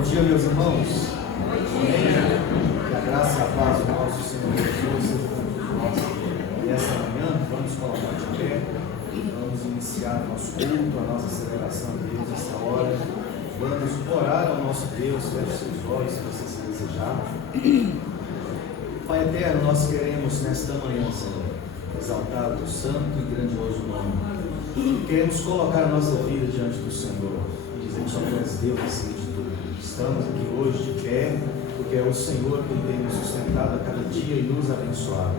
Bom dia, meus irmãos. Que a graça e a paz do nosso Senhor Jesus sejam com nós nesta manhã. Vamos colocar de pé, vamos iniciar o nosso culto, a nossa celebração de Deus nesta hora. Vamos orar ao nosso Deus, feche seus olhos se você se desejar. Pai eterno, nós queremos nesta manhã, Senhor, exaltar o teu santo e grandioso nome. Queremos colocar a nossa vida diante do Senhor e dizer que só tu és Deus acima de tudo. Estamos aqui hoje de pé, porque é o Senhor quem tem nos sustentado a cada dia e nos abençoado.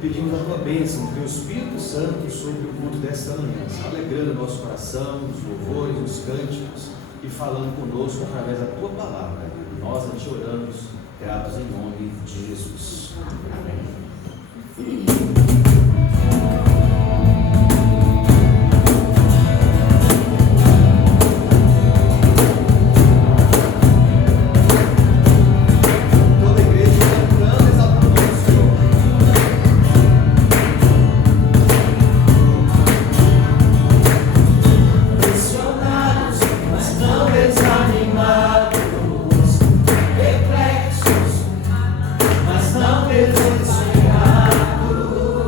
Pedimos a tua bênção, o teu Espírito Santo sobre o culto desta manhã, alegrando o nosso coração, os louvores, os cânticos e falando conosco através da tua palavra. Nós a te oramos, gratos em nome de Jesus. Amém. Mas não desanimados.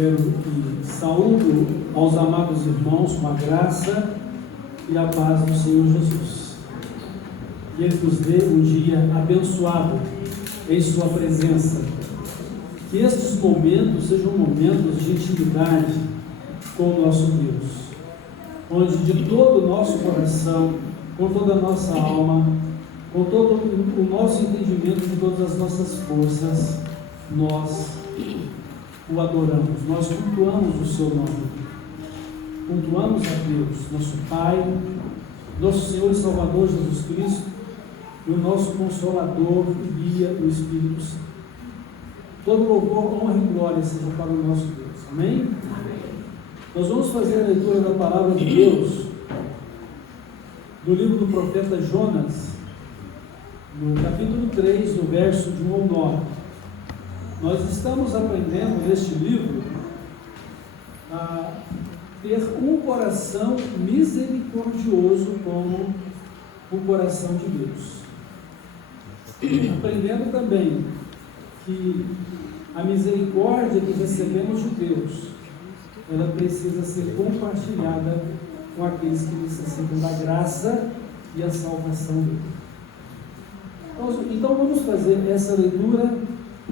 Quero que saúdo aos amados irmãos com a graça e a paz do Senhor Jesus. Que Ele nos dê um dia abençoado em Sua presença. Que estes momentos sejam momentos de intimidade com o nosso Deus, onde de todo o nosso coração, com toda a nossa alma, com todo o nosso entendimento, de todas as nossas forças, nós o adoramos, nós cultuamos o seu nome, cultuamos a Deus, nosso Pai, nosso Senhor e Salvador Jesus Cristo, e o nosso Consolador e guia, o Espírito Santo. Todo louvor, honra e glória seja para o nosso Deus. Amém? Nós vamos fazer a leitura da palavra de Deus do livro do profeta Jonas, no capítulo 3, no verso de 1 ao 9. Nós estamos aprendendo neste livro a ter um coração misericordioso como o coração de Deus. Aprendendo também que a misericórdia que recebemos de Deus, ela precisa ser compartilhada com aqueles que necessitam da graça e a salvação dele. Então vamos fazer essa leitura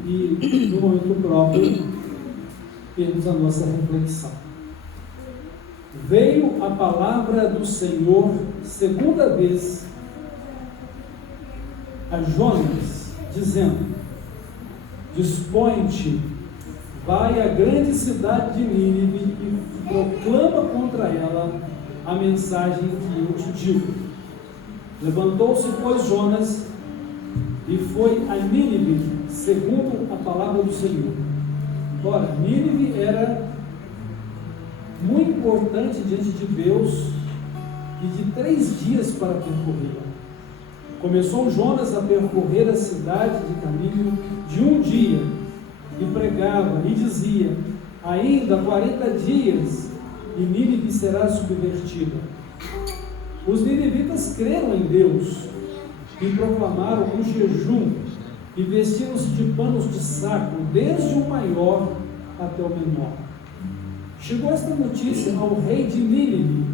e no momento próprio termos a nossa reflexão. Veio a palavra do Senhor segunda vez a Jonas, dizendo: dispõe-te, vai à grande cidade de Nínive e proclama contra ela a mensagem que eu te digo. Levantou-se, pois, Jonas e foi a Nínive, segundo a palavra do Senhor. Ora, Nínive era muito importante diante de Deus e de 3 dias para percorrer. Começou Jonas a percorrer a cidade de caminho de 1 dia, e pregava e dizia: ainda 40 dias e Nínive será subvertida. Os ninivitas creram em Deus e proclamaram um jejum e vestiram-se de panos de saco, desde o maior até o menor. Chegou esta notícia ao rei de Nínive.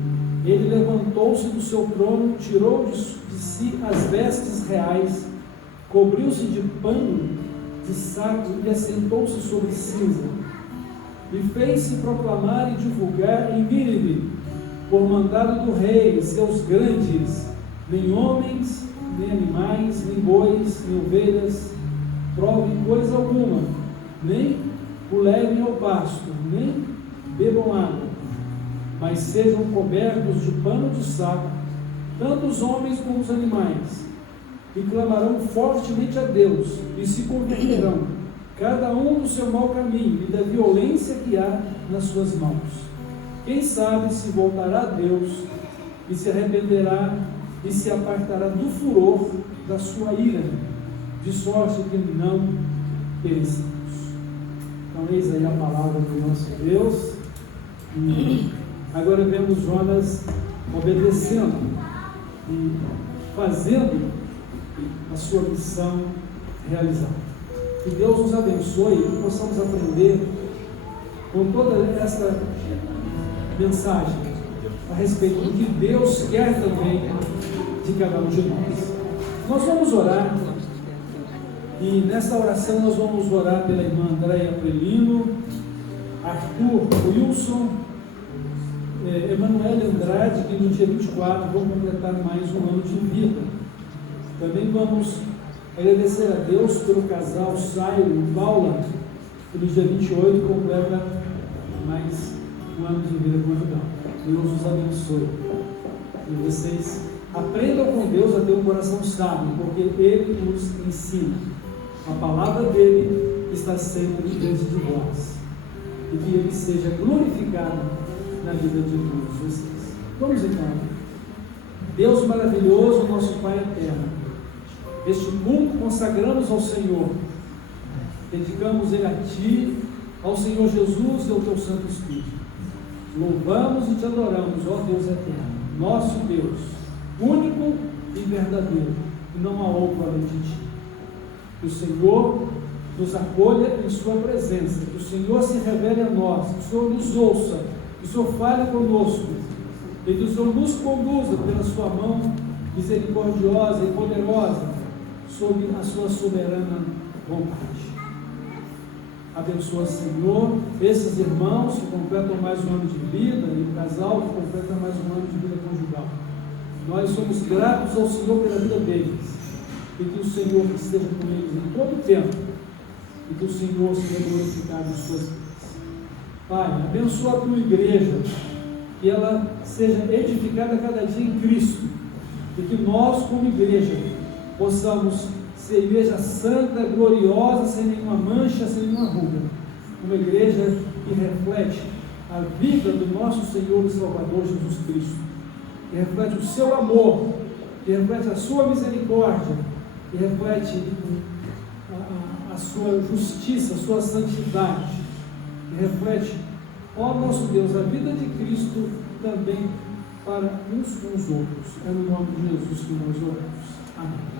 Ele levantou-se do seu trono, tirou de si as vestes reais, cobriu-se de pano de saco e assentou-se sobre cinza. E fez-se proclamar e divulgar em Nínive, por mandado do rei, seus grandes: nem homens, nem animais, nem bois, nem ovelhas, provem coisa alguma, nem o levem ao pasto, nem bebam água, mas sejam cobertos de pano de saco, tanto os homens como os animais, e clamarão fortemente a Deus, e se converterão, cada um do seu mau caminho e da violência que há nas suas mãos. Quem sabe se voltará a Deus, e se arrependerá, e se apartará do furor da sua ira, de sorte que não pereçamos. Então eis aí a palavra do nosso Deus. E agora vemos Jonas obedecendo e fazendo a sua missão realizada. Que Deus nos abençoe e possamos aprender com toda esta mensagem a respeito do que Deus quer também de cada um de nós. Nós vamos orar, e nessa oração nós vamos orar pela irmã Andréia Prelino, Arthur Wilson, Emanuele Andrade, que no dia 24 vão completar mais um ano de vida. Também vamos agradecer a Deus pelo casal Saio e Paula, que no dia 28 completa mais um ano de vida conjugal. Deus os abençoe. E vocês aprendam com Deus a ter um coração sábio, porque Ele nos ensina. A palavra dEle está sempre diante de vós. E que Ele seja glorificado na vida de todos vocês. Vamos então. Deus maravilhoso, nosso Pai eterno, este culto consagramos ao Senhor, dedicamos ele a Ti, ao Senhor Jesus e ao Teu Santo Espírito. Louvamos e Te adoramos, ó Deus eterno, nosso Deus, único e verdadeiro, e não há outro além de Ti. Que o Senhor nos acolha em sua presença, que o Senhor se revele a nós, que o Senhor nos ouça, que o Senhor fale conosco, e que o Senhor nos conduza pela sua mão misericordiosa e poderosa, sob a sua soberana vontade. Abençoa, Senhor, esses irmãos que completam mais um ano de vida e o casal que completa mais um ano de vida conjugal. Nós somos gratos ao Senhor pela vida deles, e que o Senhor esteja com eles em todo o tempo, e que o Senhor seja glorificado em suas vidas. Pai, abençoa a tua igreja, que ela seja edificada cada dia em Cristo, e que nós, como igreja, possamos ser igreja santa, gloriosa, sem nenhuma mancha, sem nenhuma ruga, uma igreja que reflete a vida do nosso Senhor e Salvador Jesus Cristo, que reflete o seu amor, que reflete a sua misericórdia, que reflete a sua justiça, a sua santidade, que reflete, ó nosso Deus, a vida de Cristo também para uns com os outros. É no nome de Jesus que nós oramos. Amém.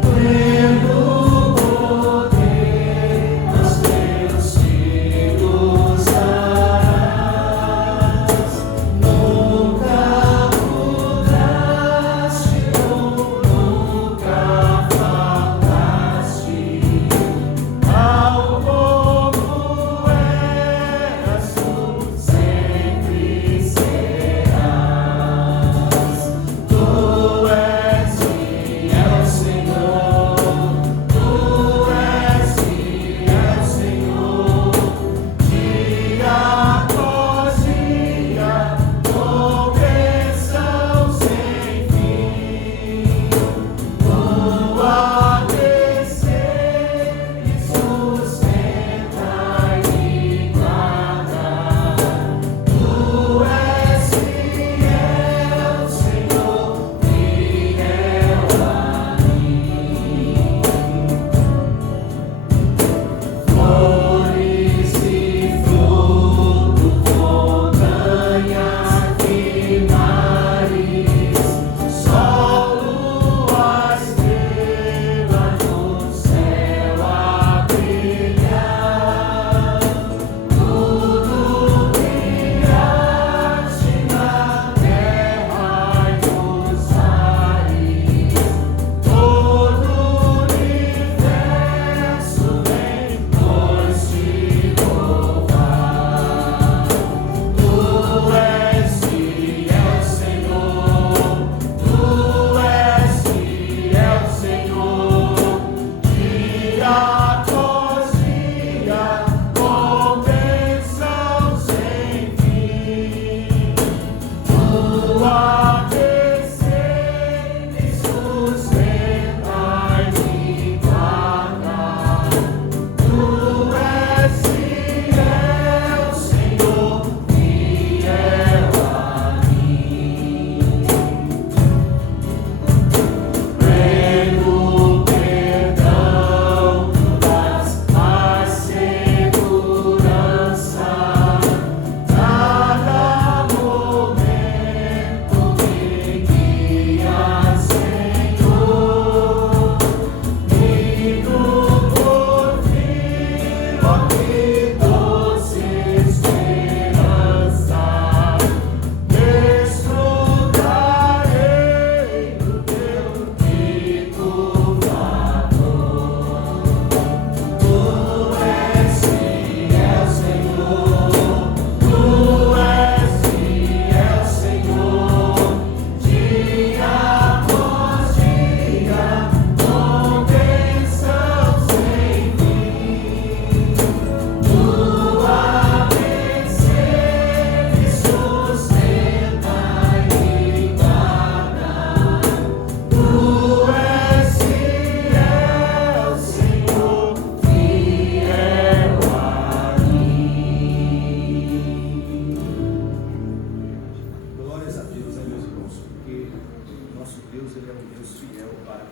Pleno poder, nós temos.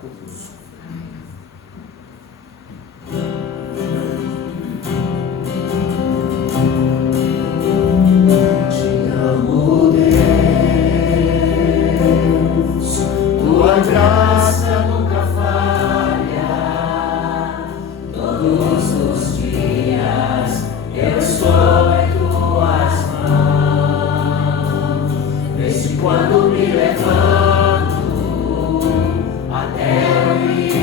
conosco. Te amo, Deus, tua graça nunca falha. Todos os dias eu estou em tuas mãos. Desde quando me levanto até eu me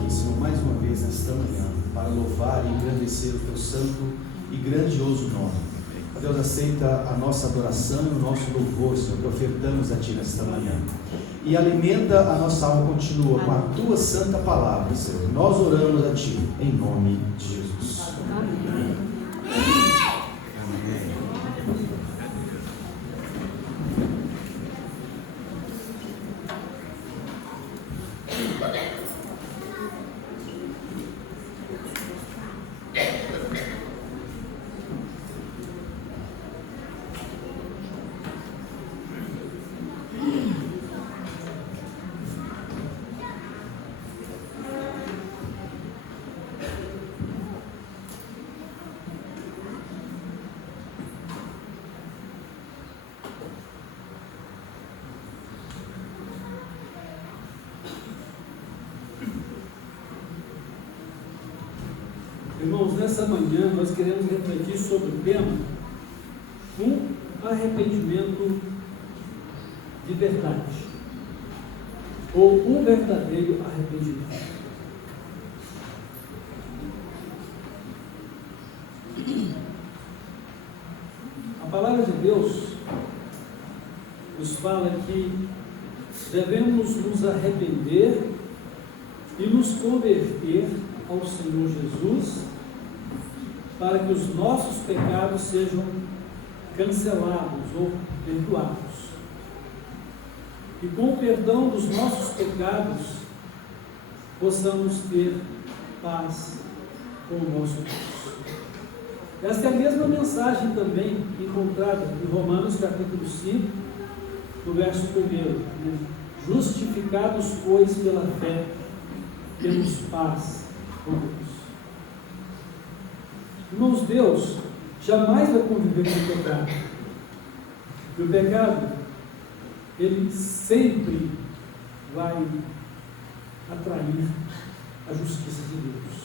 aqui, Senhor, mais uma vez nesta manhã, para louvar e engrandecer o Teu santo e grandioso nome. Deus, aceita a nossa adoração e o nosso louvor, Senhor, que ofertamos a Ti nesta manhã. E alimenta a nossa alma continua com a Tua santa palavra, Senhor. Nós oramos a Ti, em nome de Jesus. Amém. Irmãos, nessa manhã nós queremos refletir sobre o tema um arrependimento de verdade, ou um verdadeiro arrependimento. A palavra de Deus nos fala que devemos nos arrepender e nos converter ao Senhor Jesus, para que os nossos pecados sejam cancelados ou perdoados. E com o perdão dos nossos pecados, possamos ter paz com o nosso Deus. Esta é a mesma mensagem também encontrada em Romanos capítulo 5, no verso 1. Justificados, pois, pela fé, temos paz com Deus. Irmãos, Deus jamais vai conviver com o pecado. E o pecado, ele sempre vai atrair a justiça de Deus.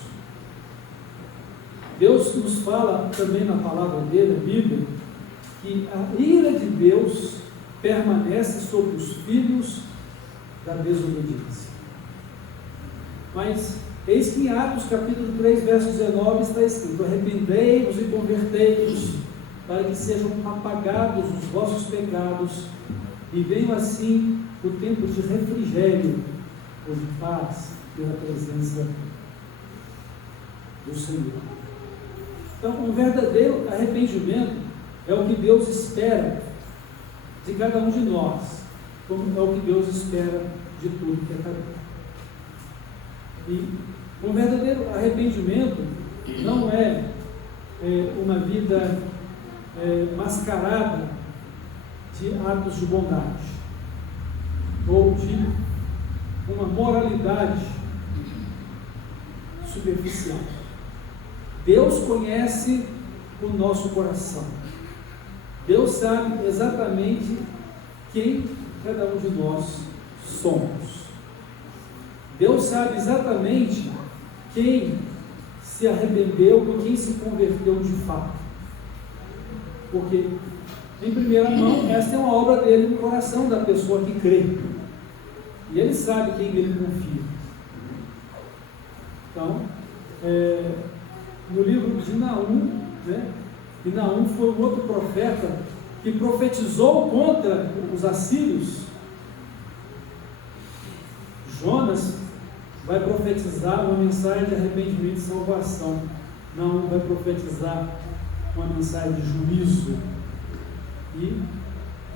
Deus nos fala também na palavra dele, a Bíblia, que a ira de Deus permanece sobre os filhos da desobediência. Mas eis que em Atos capítulo 3, verso 19 está escrito: arrependei-vos e convertei-vos, para que sejam apagados os vossos pecados, e venham assim o tempo de refrigério ou de paz pela presença do Senhor. Então, um verdadeiro arrependimento é o que Deus espera de cada um de nós, como é o que Deus espera de tudo que é pecador. E um verdadeiro arrependimento não é uma vida mascarada de atos de bondade ou de uma moralidade superficial. Deus conhece o nosso coração. Deus sabe exatamente quem cada um de nós somos. Deus sabe exatamente quem se arrependeu e quem se converteu de fato. Porque, em primeira mão, essa é uma obra dele no coração da pessoa que crê. E ele sabe quem ele confia. Então, no livro de Naum, e Naum foi um outro profeta que profetizou contra os assírios. Jonas vai profetizar uma mensagem de arrependimento e salvação. Naum vai profetizar uma mensagem de juízo. E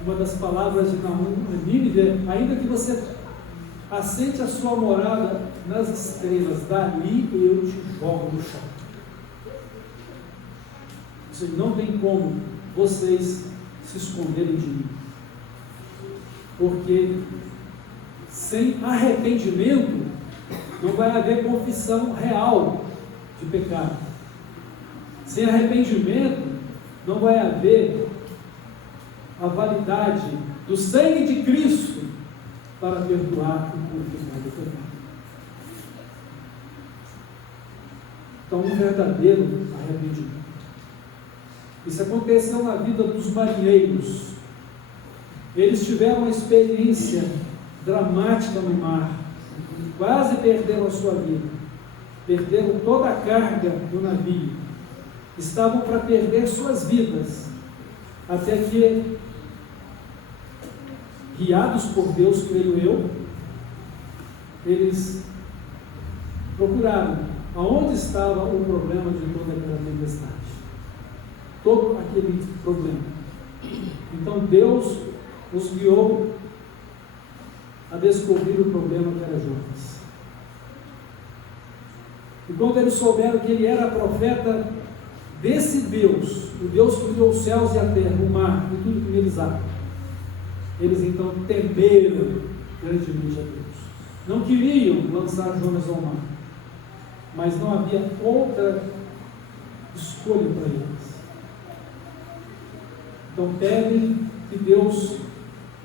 uma das palavras de Naum é: Nínive, ainda que você assente a sua morada nas estrelas, dali eu te jogo no chão. Ou seja, não tem como vocês se esconderem de mim, porque sem arrependimento não vai haver confissão real de pecado. Sem arrependimento não vai haver a validade do sangue de Cristo para perdoar e purificar o pecado. Então, um verdadeiro arrependimento. Isso aconteceu na vida dos marinheiros. Eles tiveram uma experiência dramática no mar. quase perderam a sua vida, perderam toda a carga do navio, estavam para perder suas vidas, até que, guiados por Deus, creio eu, eles procuraram aonde estava o problema de toda aquela tempestade, todo aquele problema. Então Deus os guiou a descobrir o problema que era Jonas. E quando eles souberam que ele era profeta desse Deus, o Deus que criou os céus e a terra, o mar e tudo que neles há, eles então temeram grandemente a Deus. Não queriam lançar Jonas ao mar, mas não havia outra escolha para eles. Então pedem que Deus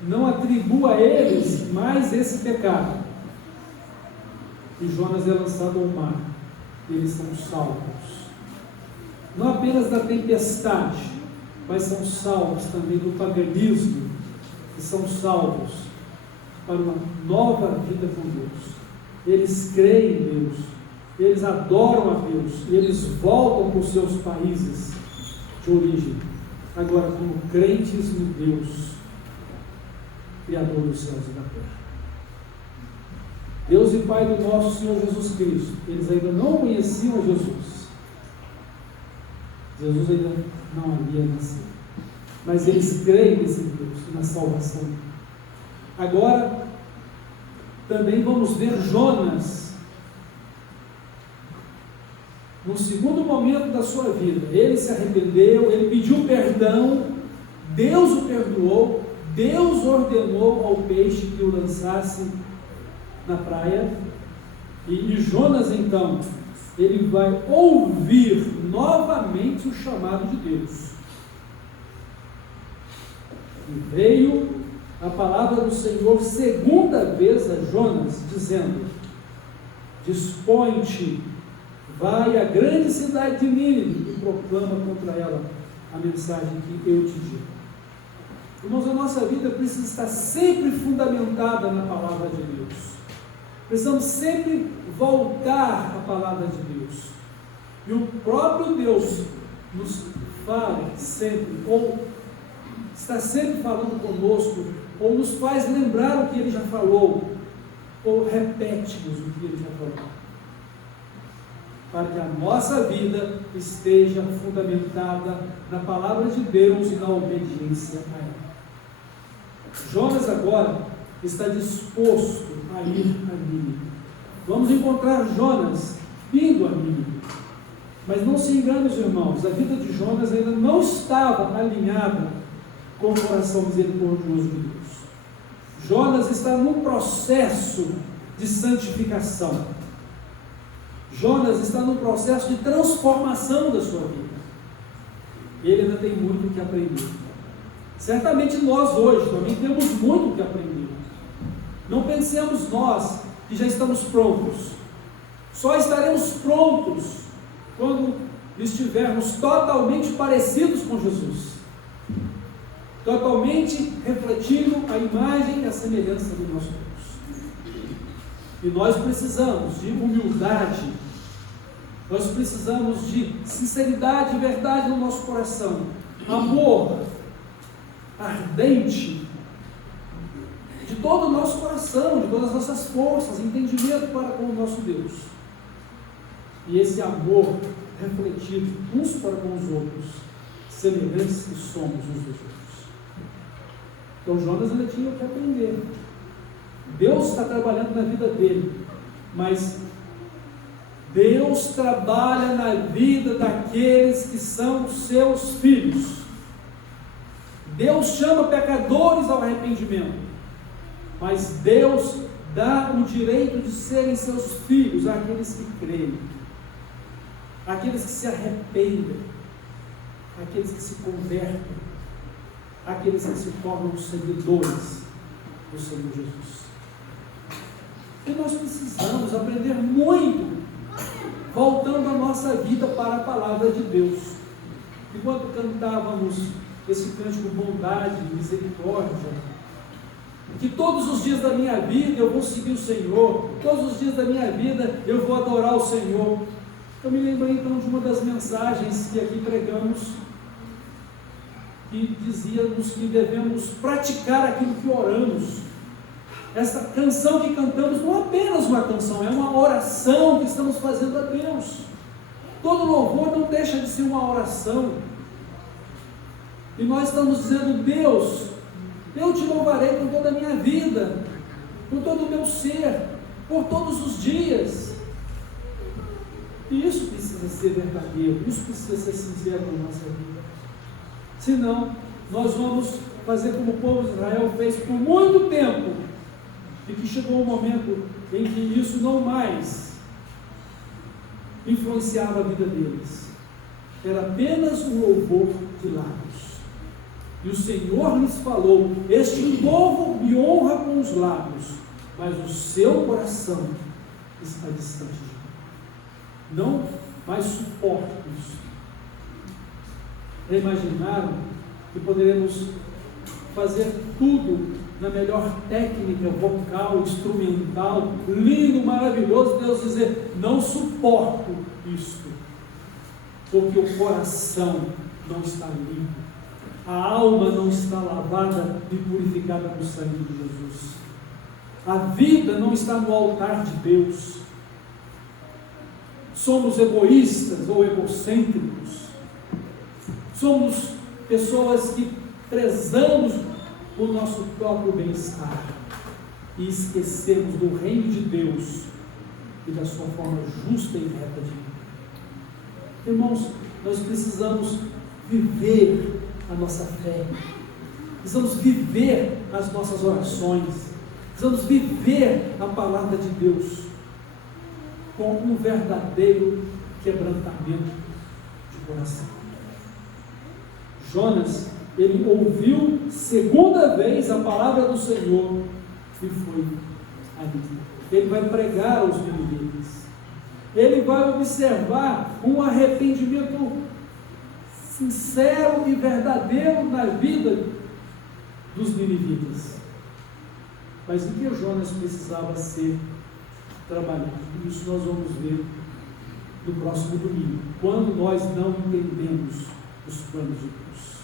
não atribua a eles mais esse pecado. E Jonas é lançado ao mar. Eles são salvos. Não apenas da tempestade, mas são salvos também do paganismo. E são salvos para uma nova vida com Deus. Eles creem em Deus. Eles adoram a Deus. E eles voltam para os seus países de origem. Agora como crentes no Deus Criador dos céus e da terra. Deus e Pai do nosso Senhor Jesus Cristo. Eles ainda não conheciam Jesus. Jesus ainda não havia nascido. Mas eles creem nesse Deus e na salvação. Agora, também vamos ver Jonas no segundo momento da sua vida. Ele se arrependeu, ele pediu perdão, Deus o perdoou, Deus ordenou ao peixe que o lançasse na praia, e Jonas então, ele vai ouvir novamente o chamado de Deus. E veio a palavra do Senhor segunda vez a Jonas, dizendo: dispõe-te, vai à grande cidade de Nínive e proclama contra ela a mensagem que eu te digo. Irmãos, a nossa vida precisa estar sempre fundamentada na palavra de Deus. Precisamos sempre voltar à palavra de Deus. E o próprio Deus nos fala sempre, ou está sempre falando conosco, ou nos faz lembrar o que Ele já falou, ou repete-nos o que Ele já falou, para que a nossa vida esteja fundamentada na palavra de Deus e na obediência a ela. Jonas agora está disposto a ir a Nínive. Vamos encontrar Jonas indo a Nínive. Mas não se engane, meus irmãos, a vida de Jonas ainda não estava alinhada com o coração misericordioso de Deus. Jonas está num processo de santificação. Jonas está num processo de transformação da sua vida. Ele ainda tem muito o que aprender. Certamente nós hoje também temos muito o que aprender. Não pensemos nós que já estamos prontos. Só estaremos prontos quando estivermos totalmente parecidos com Jesus, totalmente refletindo a imagem e a semelhança do nosso Deus. E nós precisamos de humildade, nós precisamos de sinceridade e verdade no nosso coração, amor ardente de todo o nosso coração, de todas as nossas forças, entendimento para com o nosso Deus. E esse amor refletido uns para com os outros, semelhantes que somos uns dos outros. Então Jonas ainda tinha o que aprender. Deus está trabalhando na vida dele, mas Deus trabalha na vida daqueles que são seus filhos. Deus chama pecadores ao arrependimento, mas Deus dá o direito de serem seus filhos àqueles que creem, àqueles que se arrependem, àqueles que se convertem, àqueles que se tornam seguidores do Senhor Jesus. E nós precisamos aprender muito, voltando a nossa vida para a palavra de Deus. Enquanto cantávamos esse cântico bondade, misericórdia, que todos os dias da minha vida eu vou seguir o Senhor, todos os dias da minha vida eu vou adorar o Senhor. Eu me lembrei então de uma das mensagens que aqui pregamos, que dizíamos que devemos praticar aquilo que oramos. Essa canção que cantamos não é apenas uma canção, é uma oração que estamos fazendo a Deus. Todo louvor não deixa de ser uma oração. E nós estamos dizendo: Deus, eu te louvarei com toda a minha vida, com todo o meu ser, por todos os dias. E isso precisa ser verdadeiro, isso precisa ser sincero na nossa vida. Senão, nós vamos fazer como o povo de Israel fez por muito tempo, e que chegou um momento em que isso não mais influenciava a vida deles. Era apenas um louvor de lábios. E o Senhor lhes falou: este povo me honra com os lábios, mas o seu coração está distante de mim. Não mais suporto isso. Já imaginaram que poderemos fazer tudo na melhor técnica vocal, instrumental, lindo, maravilhoso, Deus dizer: não suporto isto, porque o coração não está limpo, a alma não está lavada e purificada no sangue de Jesus, a vida não está no altar de Deus. Somos egoístas ou egocêntricos, somos pessoas que prezamos o nosso próprio bem-estar e esquecemos do reino de Deus e da sua forma justa e reta de viver. Irmãos, nós precisamos viver a nossa fé, precisamos viver as nossas orações, precisamos viver a palavra de Deus com um verdadeiro quebrantamento de coração. Jonas, ele ouviu segunda vez a palavra do Senhor e foi ali. Ele vai pregar aos ninivitas. Ele vai observar um arrependimento sincero e verdadeiro na vida dos ninivitas. Mas em que Jonas precisava ser trabalhado? Isso nós vamos ver no próximo domingo, quando nós não entendemos os planos de Deus.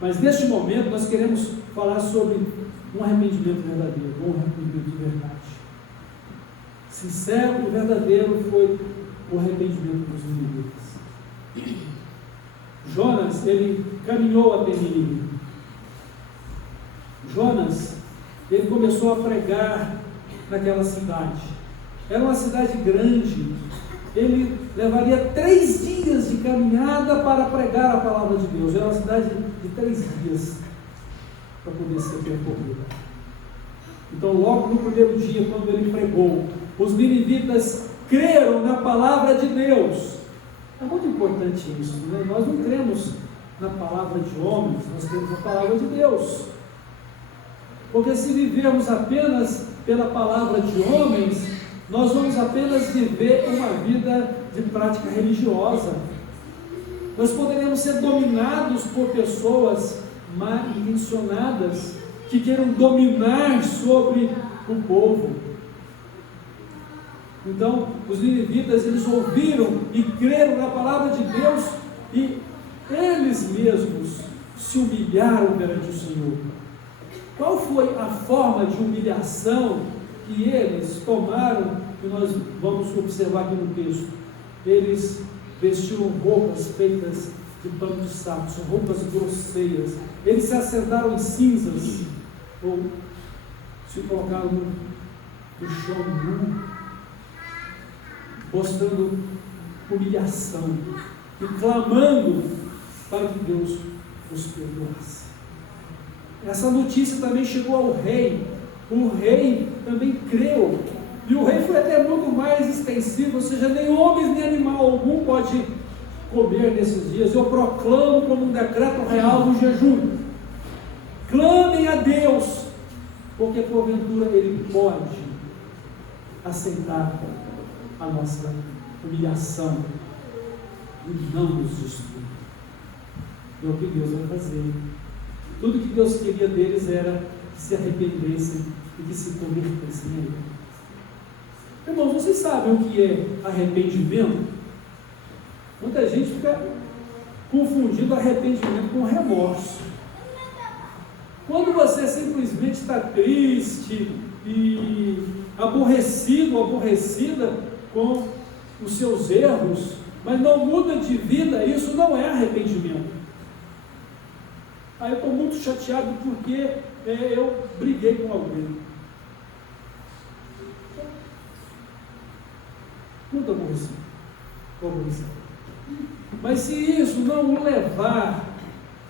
Mas neste momento nós queremos falar sobre um arrependimento verdadeiro, um arrependimento de verdade. Sincero e verdadeiro foi o arrependimento dos ninivitas. Jonas, ele caminhou até Nínive. Jonas, ele começou a pregar naquela cidade. Era uma cidade grande. Ele levaria 3 dias de caminhada para pregar a palavra de Deus. Era uma cidade de 3 dias para poder ser percorrida. Então, logo no primeiro dia, quando ele pregou, os ninivitas creram na palavra de Deus. É muito importante isso, né? Nós não cremos na palavra de homens, nós cremos na palavra de Deus. Porque se vivermos apenas pela palavra de homens, nós vamos apenas viver uma vida de prática religiosa. Nós poderemos ser dominados por pessoas mal intencionadas que queiram dominar sobre o povo. Então, os ninivitas, eles ouviram e creram na palavra de Deus e eles mesmos se humilharam perante o Senhor. Qual foi a forma de humilhação que eles tomaram, que nós vamos observar aqui no texto? Eles vestiram roupas feitas de pano de saco, são roupas grosseiras. Eles se assentaram em cinzas, ou se colocaram no chão nu, mostrando humilhação e clamando para que Deus os perdoasse. Essa notícia também chegou ao rei. O rei também creu, e o rei foi até muito mais extensivo, ou seja, nem homens nem animal algum pode comer nesses dias. Eu proclamo como um decreto real do jejum: clamem a Deus, porque porventura Ele pode aceitar a nossa humilhação e não nos destruir. É o que Deus vai fazer. Tudo que Deus queria deles era que se arrependessem e que se convertessem a Ele. Irmãos, vocês sabem o que é arrependimento? Muita gente fica confundindo arrependimento com remorso. Quando você simplesmente está triste e aborrecido ou aborrecida com os seus erros, mas não muda de vida, isso não é arrependimento. Eu estou muito chateado porque eu briguei com alguém. Muito aborrecido. Mas se isso não o levar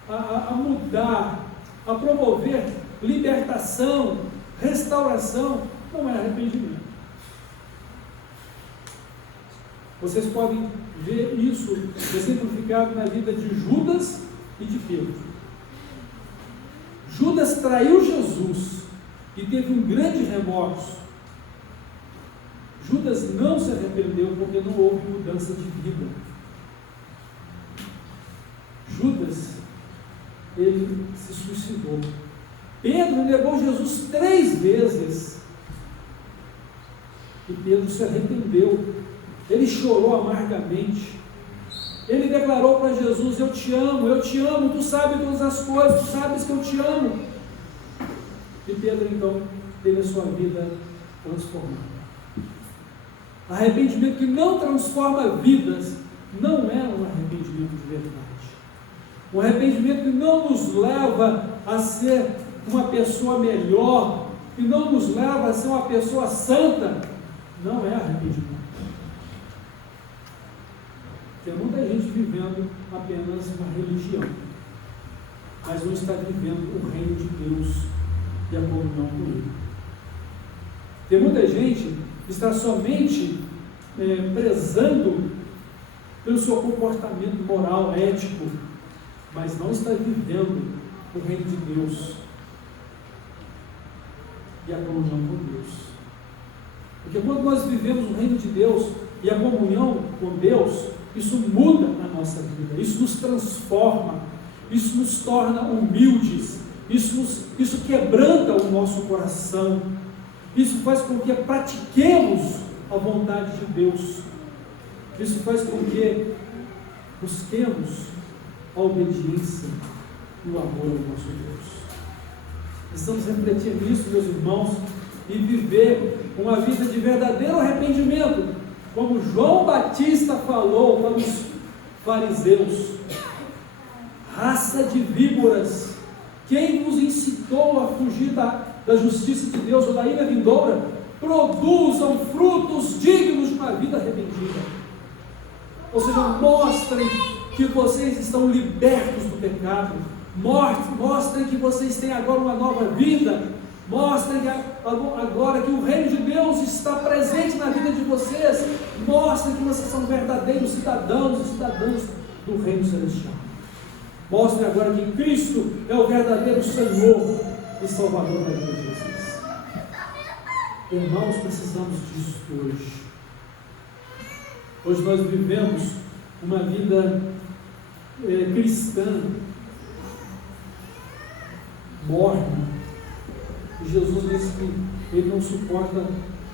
a mudar, a promover libertação, restauração, não é arrependimento. Vocês podem ver isso exemplificado na vida de Judas e de Pedro. Judas traiu Jesus e teve um grande remorso. Judas não se arrependeu porque não houve mudança de vida. Judas, ele se suicidou. Pedro negou Jesus 3 vezes. E Pedro se arrependeu. Ele chorou amargamente. Ele declarou para Jesus: eu te amo, tu sabes todas as coisas, tu sabes que eu te amo. E Pedro então teve a sua vida transformada. Arrependimento que não transforma vidas não é um arrependimento de verdade. Um arrependimento que não nos leva a ser uma pessoa melhor, que não nos leva a ser uma pessoa santa, não é arrependimento. Tem muita gente vivendo apenas uma religião, mas não está vivendo o reino de Deus e a comunhão com Ele. Tem muita gente que está somente prezando pelo seu comportamento moral, ético, mas não está vivendo o reino de Deus e a comunhão com Deus. Porque quando nós vivemos o reino de Deus e a comunhão com Deus, isso muda a nossa vida, isso nos transforma, isso nos torna humildes, isso quebranta o nosso coração, isso faz com que pratiquemos a vontade de Deus, isso faz com que busquemos a obediência e o amor ao nosso Deus. Precisamos refletir nisso, meus irmãos, e viver uma vida de verdadeiro arrependimento, como João Batista falou para os fariseus: raça de víboras, quem vos incitou a fugir da justiça de Deus ou da ira vindoura? Produzam frutos dignos de uma vida arrependida. Ou seja, mostrem que vocês estão libertos do pecado, mostrem que vocês têm agora uma nova vida, mostrem que agora que o reino de Deus está presente na vida de vocês, mostrem que vocês são verdadeiros cidadãos e cidadãs do reino celestial. Mostrem agora que Cristo é o verdadeiro Senhor e Salvador da vida de vocês. Irmãos, precisamos disso hoje. Hoje nós vivemos uma vida cristã morna. E Jesus disse que Ele não suporta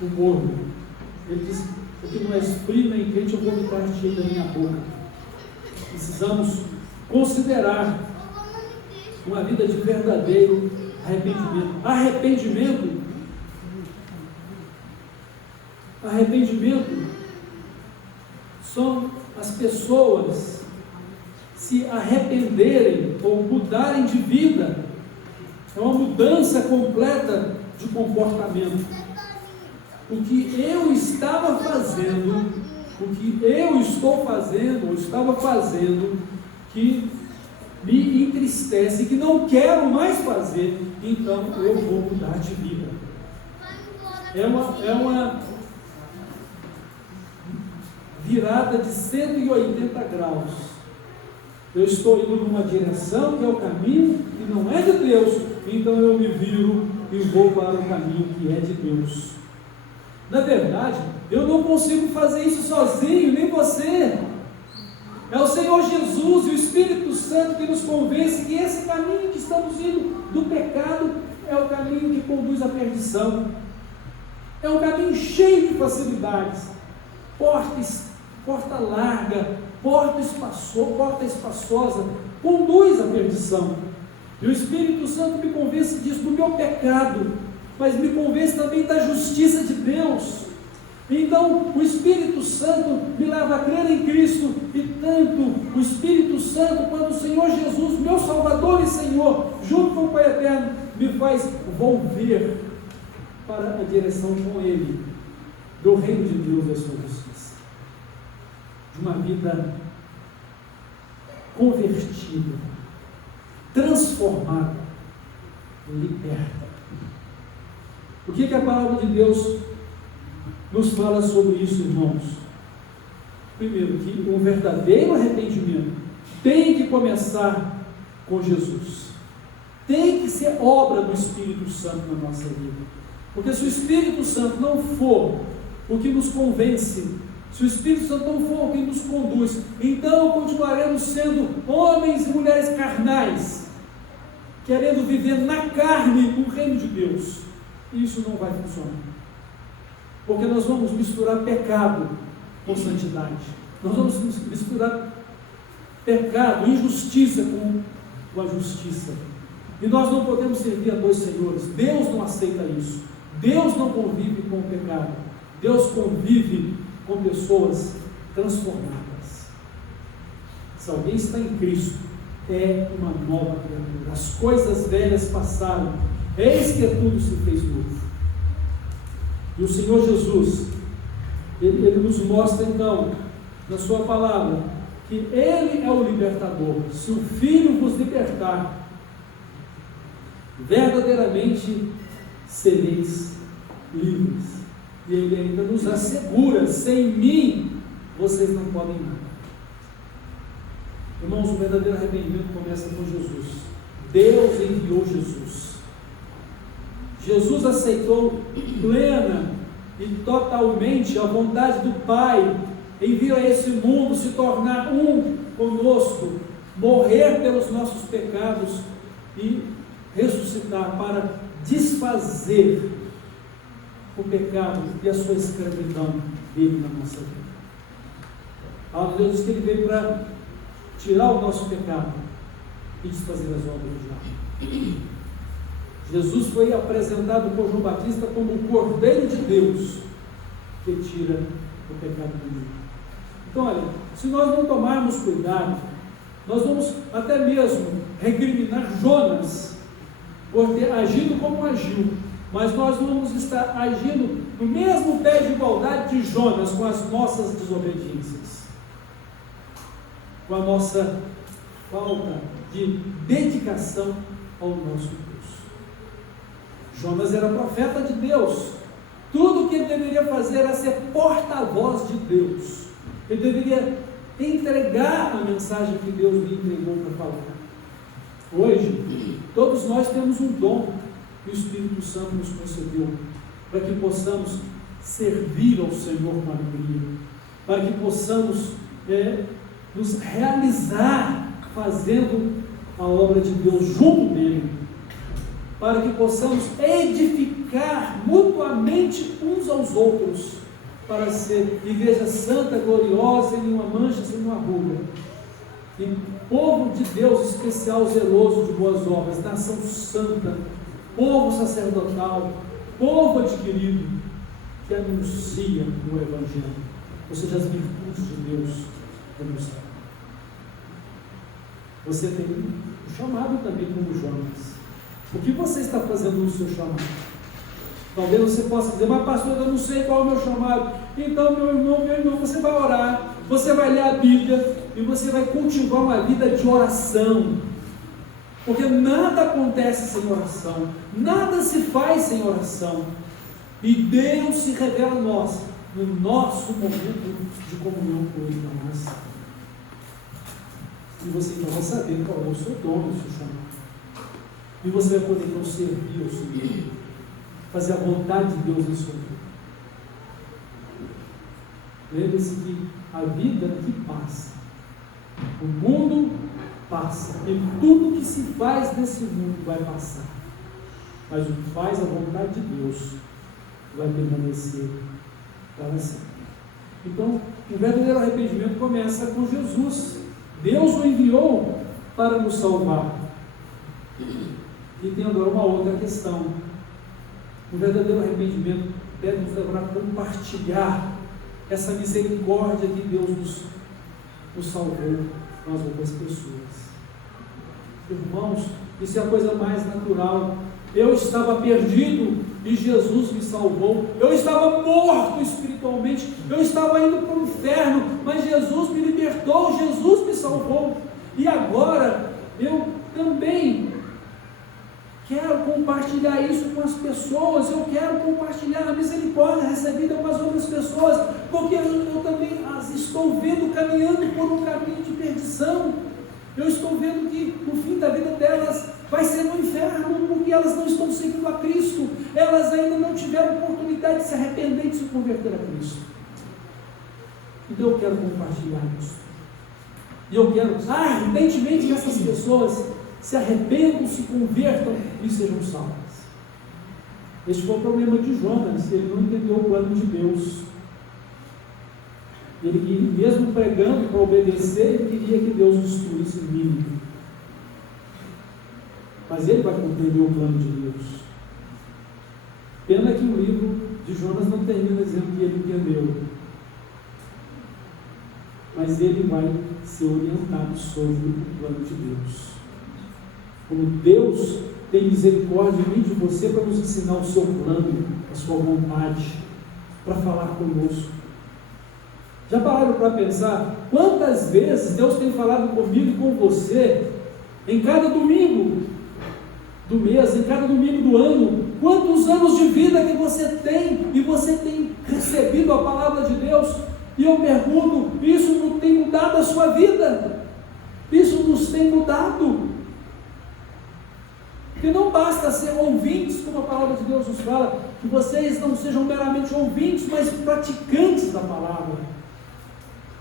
o morno. Ele disse: porque não és frio nem quente, eu vou vomitar-te da minha boca. Precisamos considerar uma vida de verdadeiro arrependimento. Arrependimento são as pessoas se arrependerem ou mudarem de vida. É uma mudança completa de comportamento. O que eu estava fazendo, o que eu estou fazendo, ou estava fazendo, que me entristece, que não quero mais fazer, então eu vou mudar de vida. É uma virada de 180 graus. Eu estou indo numa direção que é o caminho que não é de Deus, então eu me viro e vou para o caminho que é de Deus. Na verdade, eu não consigo fazer isso sozinho, nem você. É o Senhor Jesus e o Espírito Santo que nos convence que esse caminho que estamos indo do pecado é o caminho que conduz à perdição. É um caminho cheio de facilidades, porta larga, porta espaçosa, conduz à perdição. E o Espírito Santo me convence disso, do meu pecado, mas me convence também da justiça de Deus. Então, o Espírito Santo me leva a crer em Cristo, e tanto o Espírito Santo quanto o Senhor Jesus, meu Salvador e Senhor, junto com o Pai Eterno, me faz volver para a direção com Ele, do reino de Deus e da sua justiça, de uma vida convertida, transformada, liberta. O que a palavra de Deus nos fala sobre isso, irmãos? Primeiro, que o verdadeiro arrependimento tem que começar com Jesus, tem que ser obra do Espírito Santo na nossa vida. Porque se o Espírito Santo não for o que nos convence, se o Espírito Santo não for o que nos conduz, então continuaremos sendo homens e mulheres carnais, querendo viver na carne o reino de Deus. E isso não vai funcionar. Porque nós vamos misturar pecado com santidade. Nós vamos misturar pecado, injustiça com a justiça. E nós não podemos servir a dois senhores. Deus não aceita isso. Deus não convive com o pecado. Deus convive com pessoas transformadas. Se alguém está em Cristo, é uma nova criatura. As coisas velhas passaram, eis que tudo se fez novo. E o Senhor Jesus, Ele nos mostra então, na sua palavra, que Ele é o libertador. Se o Filho vos libertar, verdadeiramente sereis livres. E Ele ainda nos assegura: sem mim vocês não podem nada. Irmãos, o verdadeiro arrependimento começa com Jesus. Deus enviou Jesus. Jesus aceitou plena e totalmente a vontade do Pai em vir a esse mundo, se tornar um conosco, morrer pelos nossos pecados e ressuscitar para desfazer o pecado e a sua escravidão dele na nossa vida. A palavra de Deus diz que ele veio para tirar o nosso pecado e desfazer as obras do diabo. Jesus foi apresentado por João Batista como o Cordeiro de Deus que tira o pecado do mundo. Então, olha, se nós não tomarmos cuidado, nós vamos até mesmo recriminar Jonas por ter agido como agiu, mas nós vamos estar agindo no mesmo pé de igualdade de Jonas com as nossas desobediências, com a nossa falta de dedicação ao nosso Deus. Jonas era profeta de Deus. Tudo o que ele deveria fazer era ser porta-voz de Deus. Ele deveria entregar a mensagem que Deus lhe entregou para falar. Hoje, todos nós temos um dom que o Espírito Santo nos concedeu, para que possamos servir ao Senhor com alegria, para que possamos nos realizar fazendo a obra de Deus junto dele, para que possamos edificar mutuamente uns aos outros, para ser igreja santa, gloriosa, sem nenhuma mancha, sem nenhuma ruga, e povo de Deus especial, zeloso de boas obras, nação santa, povo sacerdotal, povo adquirido, que anuncia o Evangelho, ou seja, as virtudes de Deus demonstradas. Você tem um chamado também como Jonas. O que você está fazendo no seu chamado? Talvez você possa dizer: mas pastor, eu não sei qual é o meu chamado. Então, meu irmão, você vai orar, você vai ler a Bíblia e você vai cultivar uma vida de oração. Porque nada acontece sem oração, nada se faz sem oração. E Deus se revela a nós no nosso momento de comunhão com Ele na oração. E você então vai saber qual é o seu dom, o seu chamado. E você vai poder então servir ao Senhor, fazer a vontade de Deus em sua vida. Lembre-se que a vida aqui passa, o mundo passa, e tudo que se faz nesse mundo vai passar. mas o que faz a vontade de Deus vai permanecer para sempre. Então, o verdadeiro arrependimento começa com Jesus. Deus o enviou para nos salvar. E tem agora uma outra questão. O verdadeiro arrependimento deve nos levar a compartilhar essa misericórdia que Deus nos salvou com as outras pessoas. Irmãos, isso é a coisa mais natural. Eu estava perdido e Jesus me salvou. Eu estava morto espiritualmente. Eu estava indo para o inferno, mas Jesus me libertou, Jesus me salvou. E agora eu também quero compartilhar isso com as pessoas. Eu quero compartilhar a misericórdia recebida com as outras pessoas, porque eu também as estou vendo caminhando por um caminho de perdição. Eu estou vendo que no fim da vida delas vai ser no inferno, porque elas não estão seguindo a Cristo. Elas ainda não tiveram oportunidade de se arrepender e de se converter a Cristo. Então eu quero compartilhar isso. E eu quero ardentemente que essas pessoas se arrependam, se convertam e sejam salvas. Este foi o problema de Jonas. Ele não entendeu o plano de Deus. Ele, mesmo pregando para obedecer, ele queria que Deus destruísse Nínive. Mas ele vai compreender o plano de Deus. Pena que o livro de Jonas não termina dizendo que ele entendeu. Mas ele vai ser orientado sobre o plano de Deus. Como Deus tem misericórdia em mim de você para nos ensinar o seu plano, a sua vontade, para falar conosco. Já pararam para pensar quantas vezes Deus tem falado comigo e com você, em cada domingo do mês, em cada domingo do ano? Quantos anos de vida que você tem e você tem recebido a palavra de Deus? E eu pergunto, isso não tem mudado a sua vida? Isso nos tem mudado? Porque não basta ser ouvintes, como a palavra de Deus nos fala, que vocês não sejam meramente ouvintes, mas praticantes da palavra.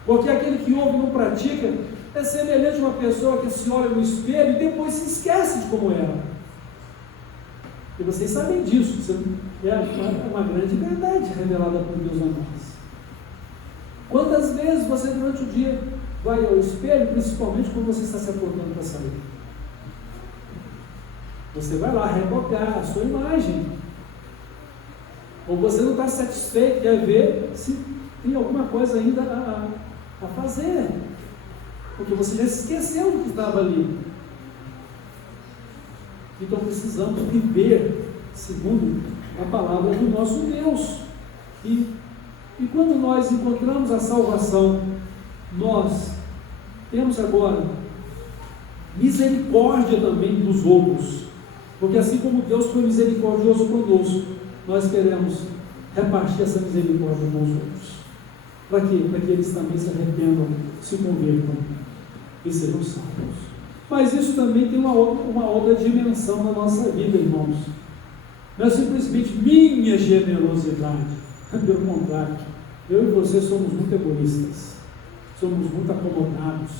Porque aquele que ouve e não pratica é semelhante a uma pessoa que se olha no espelho e depois se esquece de como era. E vocês sabem disso, é uma grande verdade revelada por Deus a nós. Quantas vezes você durante o dia vai ao espelho, principalmente quando você está se apontando para sair? Você vai lá rebocar a sua imagem. Ou você não está satisfeito, quer ver se tem alguma coisa ainda a fazer. Porque você já se esqueceu do que estava ali. Então precisamos viver segundo a palavra do nosso Deus. E quando nós encontramos a salvação, nós temos agora misericórdia também dos outros. Porque assim como Deus foi misericordioso conosco, nós queremos repartir essa misericórdia com os outros. Para quê? Para que eles também se arrependam, se convertam e sejam salvos. Mas isso também tem uma outra dimensão na nossa vida, irmãos. Não é simplesmente minha generosidade. Pelo contrário, eu e você somos muito egoístas, somos muito acomodados,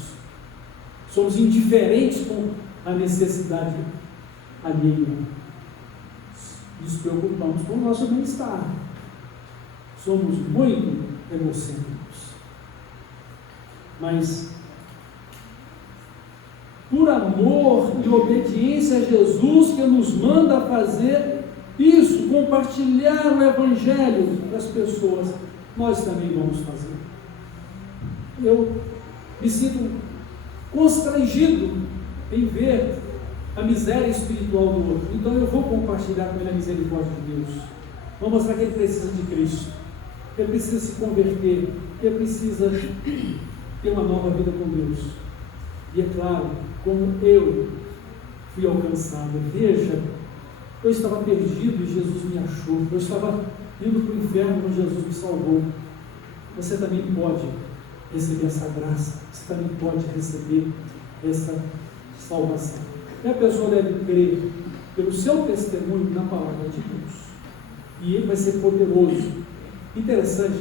somos indiferentes com a necessidade alheia. Nos preocupamos com o nosso bem-estar. Somos muito egocêntricos. Mas, por amor e obediência a Jesus, que nos manda fazer isso, compartilhar o Evangelho das pessoas, nós também vamos fazer. Eu me sinto constrangido em ver a miséria espiritual do outro, então eu vou compartilhar com ele a misericórdia de Deus. Vou mostrar que ele precisa de Cristo, que ele precisa se converter, que ele precisa ter uma nova vida com Deus. E é claro, como eu fui alcançado, veja, eu estava perdido e Jesus me achou, eu estava indo para o inferno e Jesus me salvou. Você também pode receber essa graça, você também pode receber essa salvação. E a pessoa deve crer pelo seu testemunho na palavra de Deus, e ele vai ser poderoso. Interessante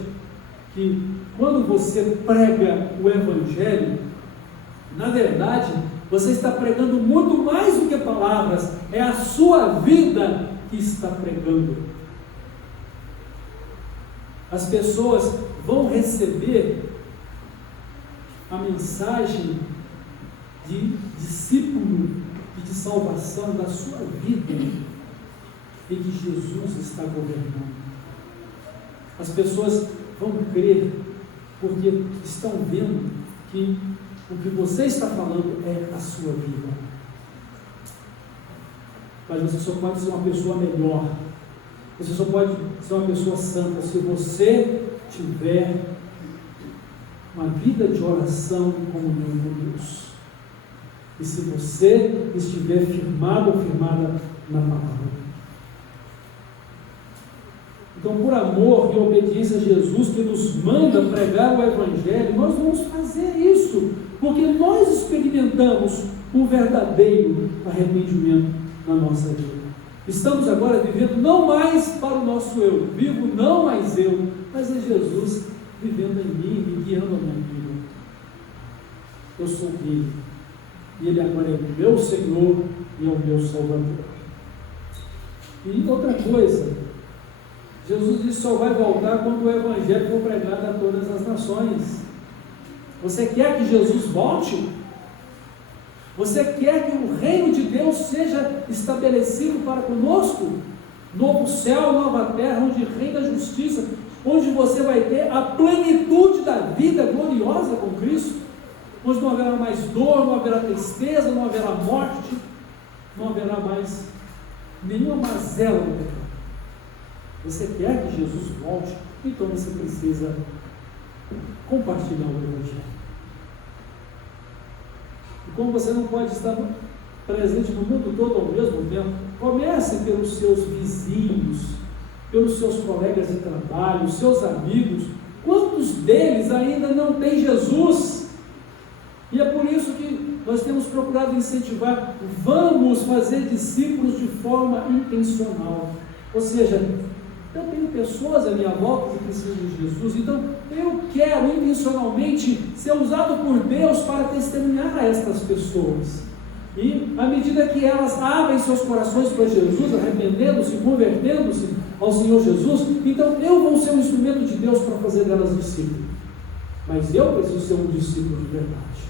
que quando você prega o Evangelho, na verdade, você está pregando muito mais do que palavras, é a sua vida que está pregando. As pessoas vão receber a mensagem de discípulo e de salvação da sua vida, e que Jesus está governando. As pessoas vão crer, porque estão vendo que o que você está falando é a sua vida. Mas você só pode ser uma pessoa melhor, você só pode ser uma pessoa santa se você tiver uma vida de oração e comunhão com Deus, e se você estiver firmado ou firmada na palavra. Então, por amor e obediência a Jesus, que nos manda pregar o Evangelho, nós vamos fazer isso, porque nós experimentamos o verdadeiro arrependimento na nossa vida. Estamos agora vivendo não mais para o nosso eu, vivo não mais eu, mas é Jesus vivendo em mim, me guiando a minha vida. Eu sou dele, e ele agora é o meu Senhor e é o meu Salvador. E outra coisa, Jesus disse: só vai voltar quando o Evangelho for pregado a todas as nações. Você quer que Jesus volte? Você quer que o reino de Deus seja estabelecido para conosco? Novo céu, nova terra, onde reina a justiça, onde você vai ter a plenitude da vida gloriosa com Cristo, onde não haverá mais dor, não haverá tristeza, não haverá morte, não haverá mais nenhuma mazela no pecado. Você quer que Jesus volte? Então você precisa compartilhar o Evangelho. E como você não pode estar presente no mundo todo ao mesmo tempo, comece pelos seus vizinhos, pelos seus colegas de trabalho, seus amigos. Quantos deles ainda não têm Jesus? E é por isso que nós temos procurado incentivar: vamos fazer discípulos de forma intencional. Ou seja, eu tenho pessoas à minha volta que precisam de Jesus, então eu quero intencionalmente ser usado por Deus para testemunhar a estas pessoas. E à medida que elas abrem seus corações para Jesus, arrependendo-se, convertendo-se ao Senhor Jesus, então eu vou ser um instrumento de Deus para fazer delas discípulos. Mas eu preciso ser um discípulo de verdade.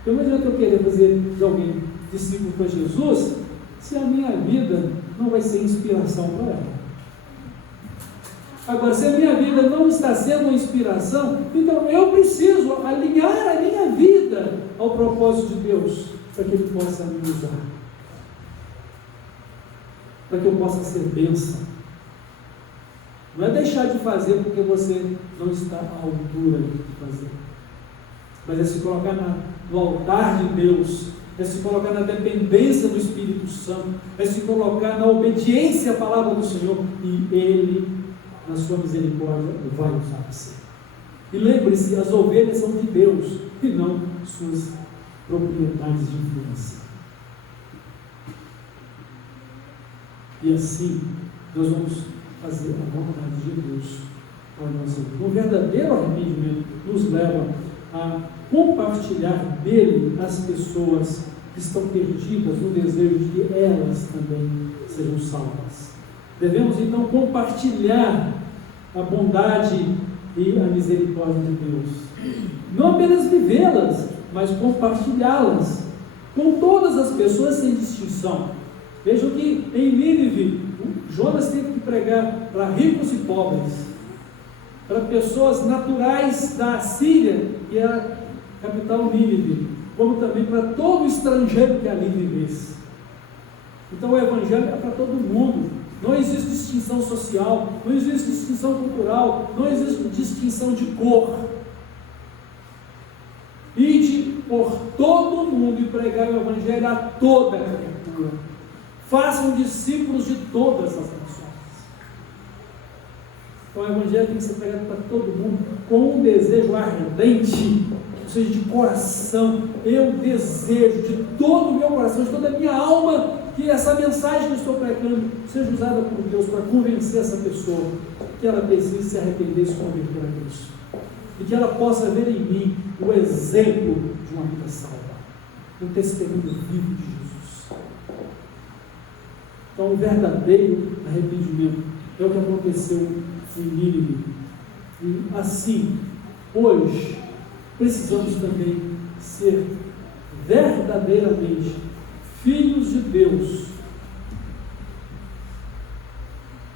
Então não adianta eu querer fazer de alguém discípulo para Jesus, se a minha vida não vai ser inspiração para ela. Agora, se a minha vida não está sendo uma inspiração, então eu preciso alinhar a minha vida ao propósito de Deus, para que Ele possa me usar, para que eu possa ser bênção. Não é deixar de fazer porque você não está à altura de fazer, mas é se colocar no altar de Deus, é se colocar na dependência do Espírito Santo, é se colocar na obediência à palavra do Senhor, e Ele, na sua misericórdia, vai usar você. E lembre-se, as ovelhas são de Deus e não suas propriedades de influência. E assim nós vamos fazer a vontade de Deus para a nossa vida. O verdadeiro arrependimento nos leva a compartilhar dele as pessoas que estão perdidas no desejo de que elas também sejam salvas. Devemos então compartilhar a bondade e a misericórdia de Deus. Não apenas vivê-las, mas compartilhá-las com todas as pessoas sem distinção. Vejam que em Nínive, Jonas teve que pregar para ricos e pobres, para pessoas naturais da Assíria, que era a capital Nínive, como também para todo estrangeiro que ali vivesse. Então o Evangelho é para todo mundo. Não existe distinção social, não existe distinção cultural, não existe distinção de cor. Ide por todo mundo e pregai o Evangelho a toda a criatura. Façam discípulos de todas as nações. Então o Evangelho tem que ser pregado para todo mundo, com um desejo ardente, ou seja, de coração. Eu desejo de todo o meu coração, de toda a minha alma, que essa mensagem que eu estou pregando seja usada por Deus para convencer essa pessoa que ela precisa se arrepender e se converter a Cristo, e que ela possa ver em mim o exemplo de uma vida salva, um testemunho vivo de Jesus. Então, o verdadeiro arrependimento é o que aconteceu em Nínive. E assim, hoje, precisamos também ser verdadeiramente filhos de Deus,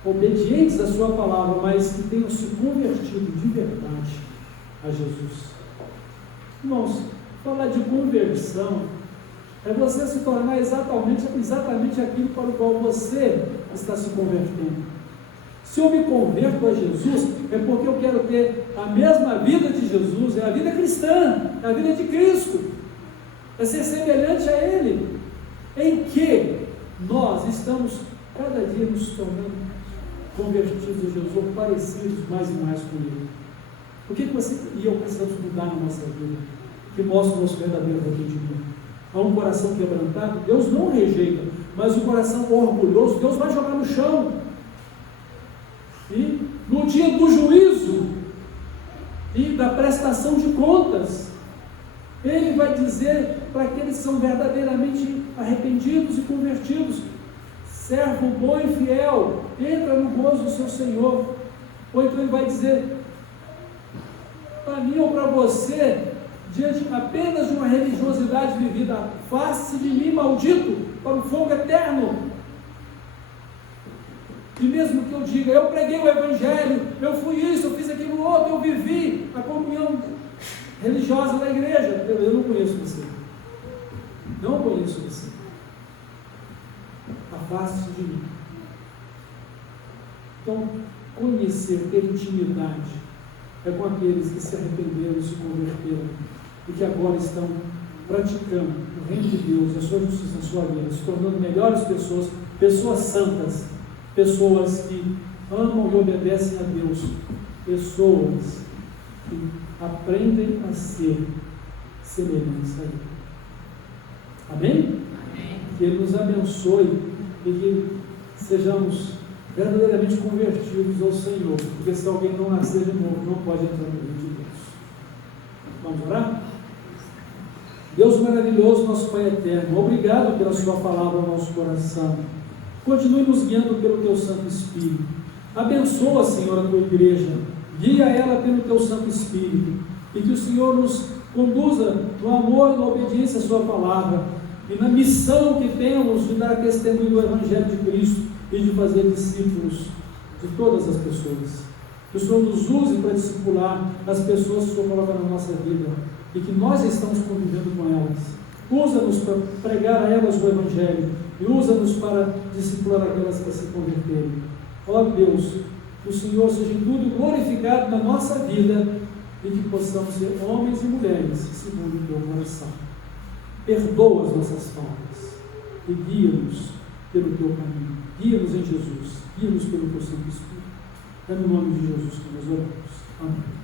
obedientes à sua palavra, mas que tenham se convertido de verdade a Jesus. Irmãos, falar de conversão é você se tornar exatamente aquilo para o qual você está se convertendo. Se eu me converto a Jesus, é porque eu quero ter a mesma vida de Jesus, é a vida cristã, é a vida de Cristo, é ser semelhante a Ele, em que nós estamos cada dia nos tornando convertidos a Jesus, ou parecidos mais e mais com Ele. O que você e eu precisamos mudar na nossa vida, que mostra o nosso verdadeiro arrependimento? Há um coração quebrantado, Deus não rejeita, mas o coração orgulhoso, Deus vai jogar no chão. E no dia do juízo e da prestação de contas, Ele vai dizer para aqueles que são verdadeiramente arrependidos e convertidos: servo bom e fiel, entra no gozo do seu Senhor. Ou então Ele vai dizer para mim ou para você, diante apenas de uma religiosidade vivida, afaste de mim, maldito, para o fogo eterno. E mesmo que eu diga, eu preguei o Evangelho, eu fui isso, eu fiz aquilo outro, eu vivi a comunhão religiosa da igreja, eu não conheço você. Não conheço você. Afaste de mim. Então, conhecer, ter intimidade, é com aqueles que se arrependeram e se converteram, e que agora estão praticando o reino de Deus, a sua justiça na sua vida, se tornando melhores pessoas, pessoas santas, pessoas que amam e obedecem a Deus, pessoas que aprendem a ser semelhantes a Ele. Amém? Amém. Que Ele nos abençoe e que sejamos verdadeiramente convertidos ao Senhor, porque se alguém não nascer de novo, não pode entrar no reino de Deus. Vamos orar? Deus maravilhoso, nosso Pai eterno, obrigado pela sua palavra ao nosso coração. Continue nos guiando pelo Teu Santo Espírito. Abençoa, Senhor, a Tua igreja. Guia ela pelo Teu Santo Espírito. E que o Senhor nos conduza no amor e na obediência à Sua palavra. E na missão que temos de dar testemunho do Evangelho de Cristo e de fazer discípulos de todas as pessoas. Que o Senhor nos use para discipular as pessoas que o Senhor coloca na nossa vida. E que nós estamos convivendo com elas. Usa-nos para pregar a elas o Evangelho e usa-nos para discipular aquelas que se converterem. Ó Deus, que o Senhor seja em tudo glorificado na nossa vida e que possamos ser homens e mulheres segundo o Teu coração. Perdoa as nossas faltas e guia-nos pelo Teu caminho. Guia-nos em Jesus, guia-nos pelo Teu Santo Espírito. É no nome de Jesus que nós oramos. Amém.